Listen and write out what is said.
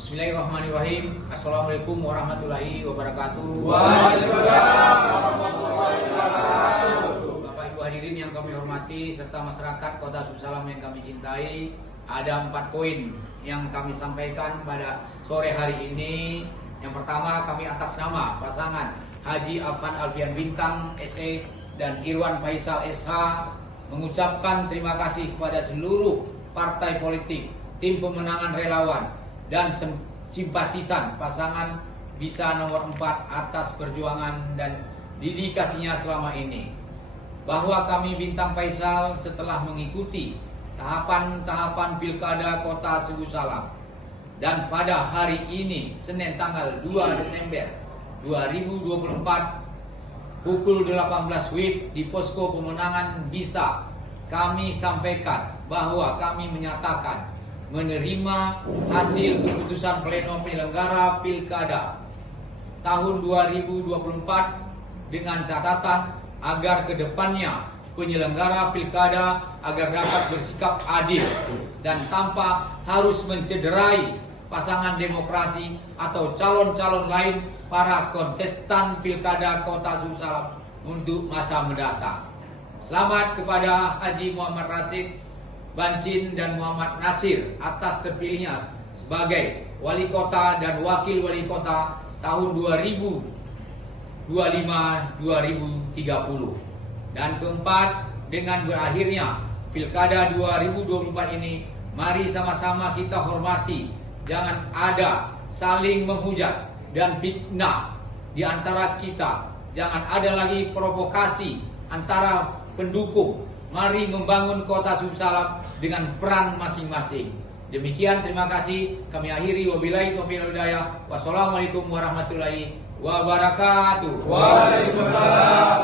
Bismillahirrahmanirrahim. Assalamualaikum warahmatullahi wabarakatuh. Waalaikumsalam warahmatullahi wabarakatuh. Bapak Ibu hadirin yang kami hormati serta masyarakat Kota Sumsalam yang kami cintai, ada 4 poin yang kami sampaikan pada sore hari ini. Yang pertama, kami atas nama pasangan Haji Afan Alfian Bintang SE dan Irwan Faisal SH mengucapkan terima kasih kepada seluruh partai politik, tim pemenangan relawan, dan simpatisan pasangan Bisa nomor 4 atas perjuangan dan dedikasinya selama ini. Bahwa kami Bintang Faisal setelah mengikuti tahapan-tahapan Pilkada Kota Sumsalam, dan pada hari ini Senin tanggal 2 Desember 2024 pukul 18 WIB di posko pemenangan Bisa, kami sampaikan bahwa kami menyatakan menerima hasil keputusan pleno penyelenggara Pilkada tahun 2024 dengan catatan agar kedepannya penyelenggara Pilkada agar dapat bersikap adil dan tanpa harus mencederai pasangan demokrasi atau calon-calon lain para kontestan Pilkada Kota Sumsalam untuk masa mendatang. Selamat kepada Haji Muhammad Rashid Bancin dan Muhammad Nasir atas terpilihnya sebagai Wali Kota dan Wakil Wali Kota tahun 2025-2030. Dan keempat, dengan berakhirnya Pilkada 2024 ini, mari sama-sama kita hormati. Jangan ada saling menghujat dan fitnah di antara kita. Jangan ada lagi provokasi antara pendukung. Mari membangun Kota Sumsalam dengan peran masing-masing. Demikian, terima kasih. Kami akhiri, wabillahi taufiq wal hidayah. Wassalamualaikum warahmatullahi wabarakatuh. Waalaikumsalam.